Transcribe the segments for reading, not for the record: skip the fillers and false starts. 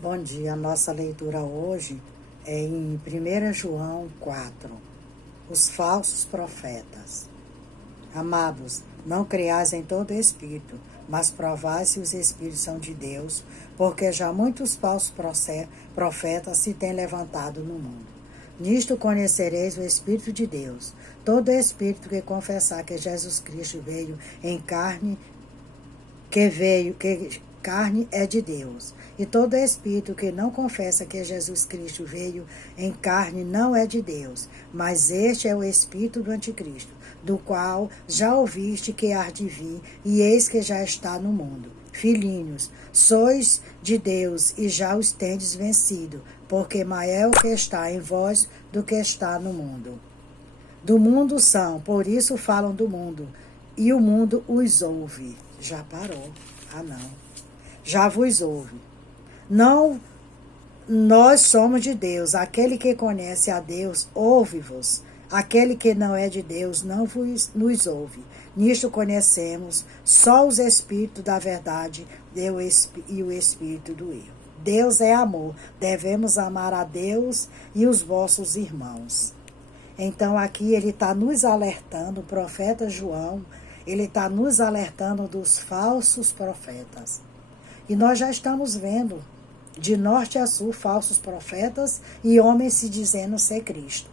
Bom dia, a nossa leitura hoje é em 1 João 4, os falsos profetas. Amados, não creais em todo espírito, mas provai se os espíritos são de Deus, porque já muitos falsos profetas se têm levantado no mundo. Nisto conhecereis o Espírito de Deus. Todo espírito que confessar que Jesus Cristo veio em carne, carne é de Deus. E todo espírito que não confessa que Jesus Cristo veio em carne não é de Deus, mas este é o espírito do anticristo, do qual já ouviste que há de vir, e eis que já está no mundo. Filhinhos, sois de Deus e já os tendes vencido, porque maior é o que está em vós do que está no mundo. Do mundo são, por isso falam do mundo, e o mundo os ouve. Já parou. Ah, não. Já vos ouve. Não, nós somos de Deus. Aquele que conhece a Deus, ouve-vos. Aquele que não é de Deus, não nos ouve. Nisto conhecemos só os espíritos da verdade e o espírito do erro. Deus é amor. Devemos amar a Deus e os vossos irmãos. Então aqui ele está nos alertando, o profeta João, ele está nos alertando dos falsos profetas. E nós já estamos vendo, de norte a sul, falsos profetas e homens se dizendo ser Cristo.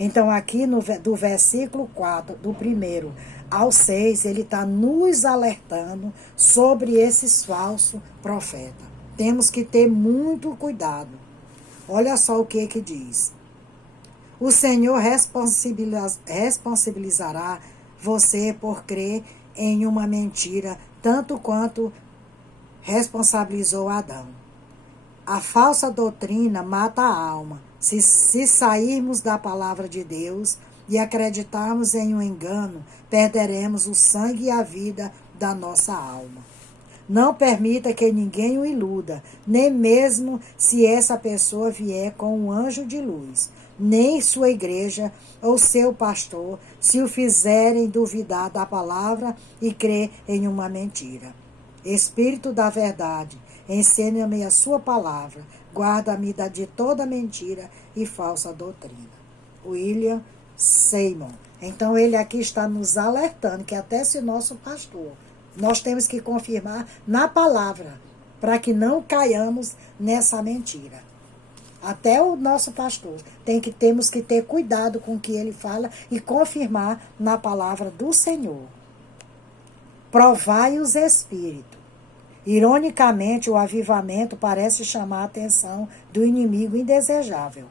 Então aqui do versículo 4, do 1 ao 6, ele está nos alertando sobre esses falsos profetas. Temos que ter muito cuidado. Olha só o que diz. O Senhor responsabilizará você por crer em uma mentira, tanto quanto responsabilizou Adão. A falsa doutrina mata a alma. Se sairmos da palavra de Deus e acreditarmos em um engano, perderemos o sangue e a vida da nossa alma. Não permita que ninguém o iluda, nem mesmo se essa pessoa vier com um anjo de luz, nem sua igreja ou seu pastor, se o fizerem duvidar da palavra e crer em uma mentira. Espírito da verdade, ensina-me a sua palavra, guarda-me de toda mentira e falsa doutrina. William Seymour. Então ele aqui está nos alertando que até se nosso pastor, nós temos que confirmar na palavra, para que não caiamos nessa mentira. Até o nosso pastor temos que ter cuidado com o que ele fala e confirmar na palavra do Senhor. Provai os espíritos. Ironicamente, o avivamento parece chamar a atenção do inimigo indesejável.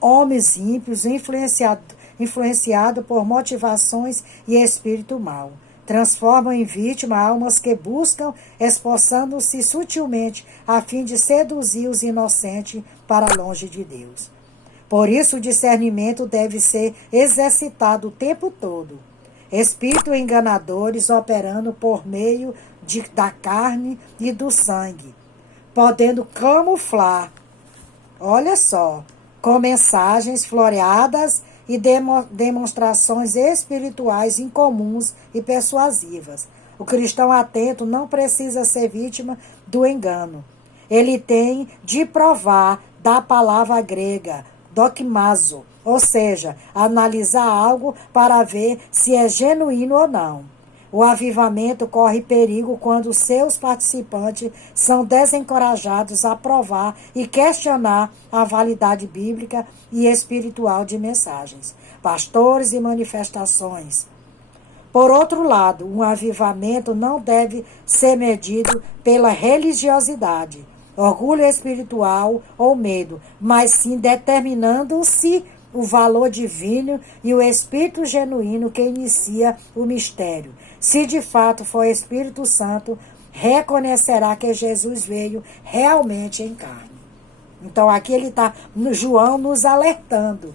Homens ímpios influenciados por motivações e espírito mau. Transformam em vítima almas que buscam, esforçando-se sutilmente a fim de seduzir os inocentes para longe de Deus. Por isso o discernimento deve ser exercitado o tempo todo. Espíritos enganadores operando por meio da carne e do sangue, podendo camuflar, olha só, com mensagens floreadas e demonstrações espirituais incomuns e persuasivas. O cristão atento não precisa ser vítima do engano. Ele tem de provar da palavra grega, dokimazo, ou seja, analisar algo para ver se é genuíno ou não. O avivamento corre perigo quando seus participantes são desencorajados a provar e questionar a validade bíblica e espiritual de mensagens, pastores e manifestações. Por outro lado, um avivamento não deve ser medido pela religiosidade, orgulho espiritual ou medo, mas sim determinando-se o valor divino e o Espírito genuíno que inicia o mistério. Se de fato for Espírito Santo, reconhecerá que Jesus veio realmente em carne. Então aqui ele está, João, nos alertando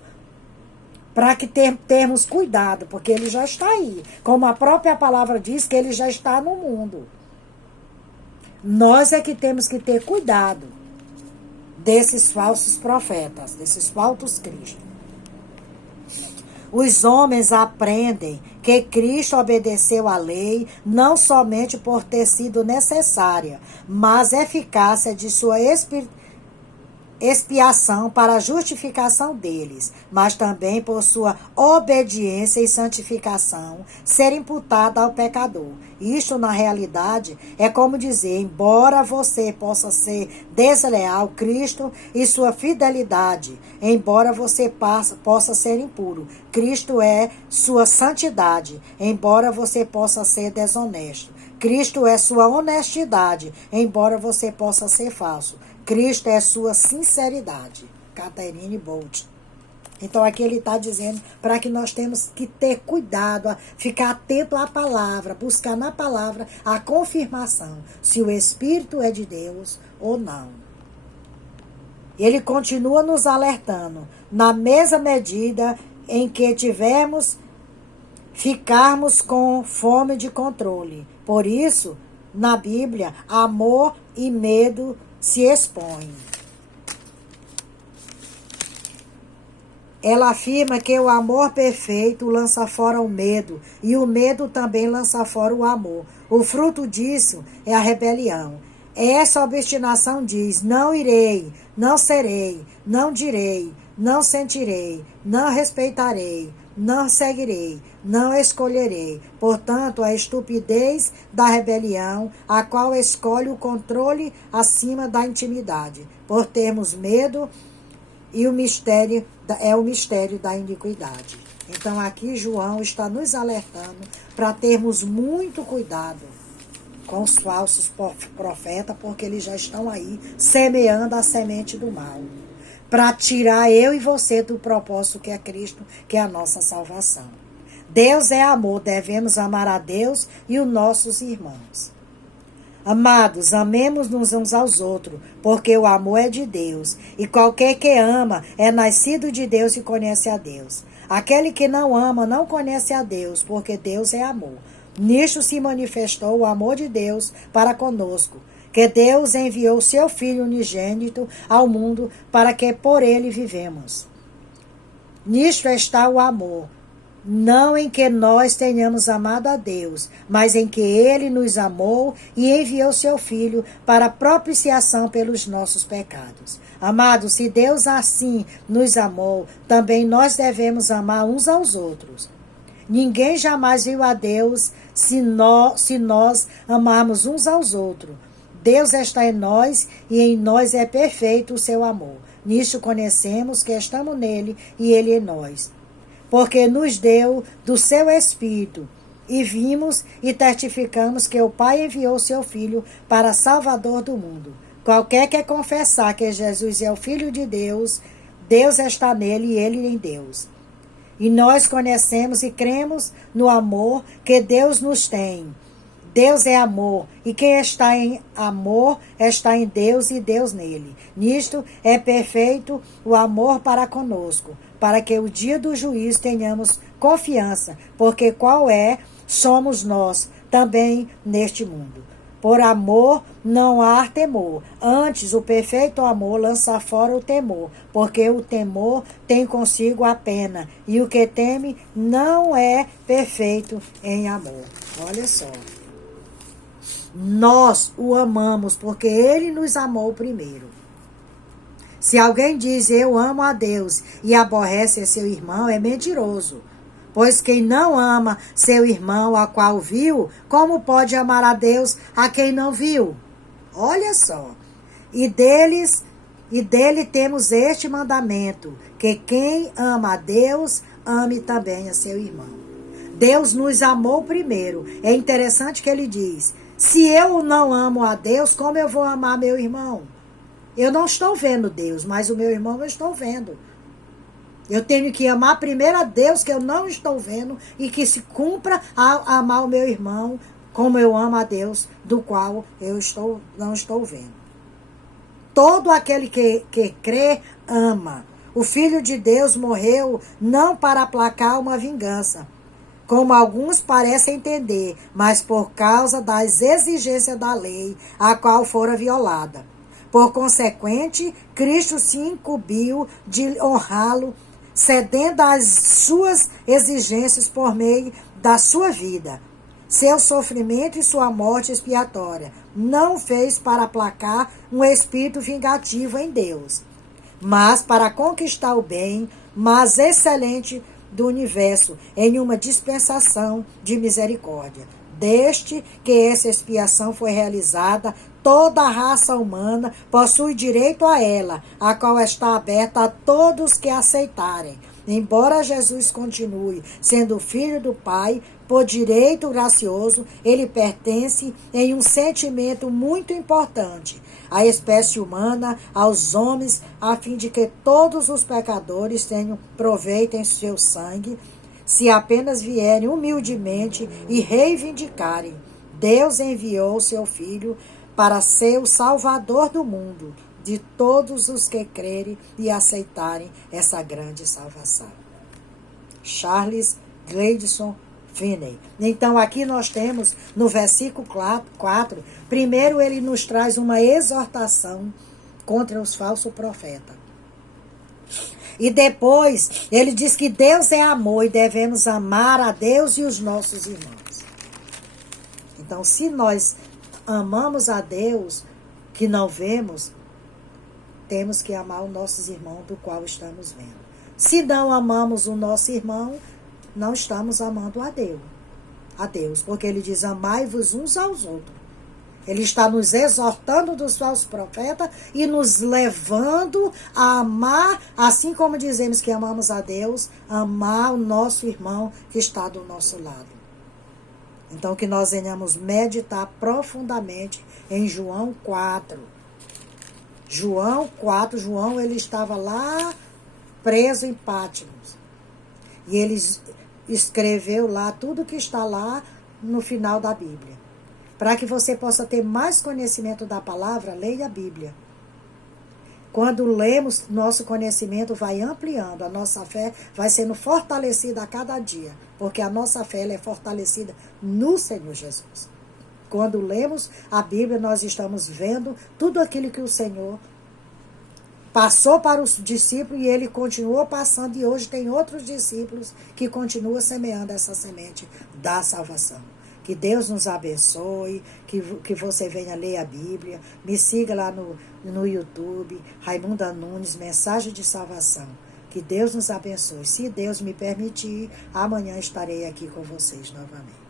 para que termos cuidado, porque ele já está aí. Como a própria palavra diz que ele já está no mundo. Nós é que temos que ter cuidado desses falsos profetas, desses falsos cristos. Os homens aprendem que Cristo obedeceu à lei não somente por ter sido necessária, mas eficácia de sua expiação para a justificação deles, mas também por sua obediência e santificação ser imputada ao pecador. Isto, na realidade, é como dizer, embora você possa ser desleal, Cristo e sua fidelidade, embora você possa ser impuro, Cristo é sua santidade, embora você possa ser desonesto. Cristo é sua honestidade, embora você possa ser falso. Cristo é sua sinceridade. Catherine Bolt. Então aqui ele está dizendo para que nós temos que ter cuidado, ficar atento à palavra, buscar na palavra a confirmação, se o Espírito é de Deus ou não. Ele continua nos alertando, na mesma medida em que ficarmos com fome de controle. Por isso, na Bíblia, amor e medo se expõem. Ela afirma que o amor perfeito lança fora o medo, e o medo também lança fora o amor. O fruto disso é a rebelião. Essa obstinação diz, não irei, não serei, não direi, não sentirei, não respeitarei, não seguirei, não escolherei. Portanto, a estupidez da rebelião, a qual escolhe o controle acima da intimidade, por termos medo, e o mistério é o mistério da iniquidade. Então, aqui João está nos alertando para termos muito cuidado com os falsos profetas, porque eles já estão aí semeando a semente do mal, para tirar eu e você do propósito que é Cristo, que é a nossa salvação. Deus é amor, devemos amar a Deus e os nossos irmãos. Amados, amemos-nos uns aos outros, porque o amor é de Deus, e qualquer que ama é nascido de Deus e conhece a Deus. Aquele que não ama não conhece a Deus, porque Deus é amor. Nisto se manifestou o amor de Deus para conosco, que Deus enviou seu Filho unigênito ao mundo para que por ele vivemos. Nisto está o amor, não em que nós tenhamos amado a Deus, mas em que ele nos amou e enviou seu Filho para propiciação pelos nossos pecados. Amados, se Deus assim nos amou, também nós devemos amar uns aos outros. Ninguém jamais viu a Deus se nós amarmos uns aos outros. Deus está em nós e em nós é perfeito o seu amor. Nisto conhecemos que estamos nele e ele em nós. Porque nos deu do seu Espírito e vimos e testificamos que o Pai enviou seu Filho para Salvador do mundo. Qualquer que confessar que Jesus é o Filho de Deus, Deus está nele e ele em Deus. E nós conhecemos e cremos no amor que Deus nos tem. Deus é amor, e quem está em amor está em Deus e Deus nele. Nisto é perfeito o amor para conosco, para que o dia do juízo tenhamos confiança, porque qual somos nós também neste mundo. Por amor não há temor, antes o perfeito amor lança fora o temor, porque o temor tem consigo a pena, e o que teme não é perfeito em amor. Olha só. Nós o amamos porque ele nos amou primeiro. Se alguém diz eu amo a Deus e aborrece a seu irmão, é mentiroso. Pois quem não ama seu irmão a qual viu, como pode amar a Deus a quem não viu? Olha só. E dele temos este mandamento, que quem ama a Deus, ame também a seu irmão. Deus nos amou primeiro. É interessante que ele diz, se eu não amo a Deus, como eu vou amar meu irmão? Eu não estou vendo Deus, mas o meu irmão eu estou vendo. Eu tenho que amar primeiro a Deus, que eu não estou vendo, e que se cumpra a amar o meu irmão, como eu amo a Deus, do qual eu não estou vendo. Todo aquele que crê, ama. O Filho de Deus morreu não para aplacar uma vingança, como alguns parecem entender, mas por causa das exigências da lei, a qual fora violada. Por consequente, Cristo se incumbiu de honrá-lo, cedendo às suas exigências por meio da sua vida. Seu sofrimento e sua morte expiatória não fez para aplacar um espírito vingativo em Deus. mas para conquistar o bem mais excelente do universo, em uma dispensação de misericórdia. Desde que essa expiação foi realizada, toda a raça humana possui direito a ela, a qual está aberta a todos que aceitarem. Embora Jesus continue sendo filho do Pai, por direito gracioso, ele pertence em um sentimento muito importante à espécie humana, aos homens, a fim de que todos os pecadores tenham proveito em seu sangue, se apenas vierem humildemente e reivindicarem. Deus enviou seu Filho para ser o Salvador do mundo, de todos os que crerem e aceitarem essa grande salvação. Charles Gladstone Finney. Então aqui nós temos no versículo 4, primeiro ele nos traz uma exortação contra os falsos profetas. E depois ele diz que Deus é amor e devemos amar a Deus e os nossos irmãos. Então se nós amamos a Deus que não vemos, temos que amar os nossos irmãos do qual estamos vendo. Se não amamos o nosso irmão, não estamos amando a Deus, porque ele diz, amai-vos uns aos outros. Ele está nos exortando dos falsos profetas e nos levando a amar, assim como dizemos que amamos a Deus, amar o nosso irmão que está do nosso lado. Então que nós venhamos meditar profundamente em João 4. João 4, João ele estava lá preso em Patmos. E ele escreveu lá tudo que está lá no final da Bíblia. Para que você possa ter mais conhecimento da palavra, leia a Bíblia. Quando lemos, nosso conhecimento vai ampliando, a nossa fé vai sendo fortalecida a cada dia, porque a nossa fé ela é fortalecida no Senhor Jesus. Quando lemos a Bíblia, nós estamos vendo tudo aquilo que o Senhor passou para os discípulos e ele continuou passando, e hoje tem outros discípulos que continuam semeando essa semente da salvação. Que Deus nos abençoe, que você venha ler a Bíblia, me siga lá no YouTube, Raimunda Nunes, Mensagem de Salvação. Que Deus nos abençoe. Se Deus me permitir, amanhã estarei aqui com vocês novamente.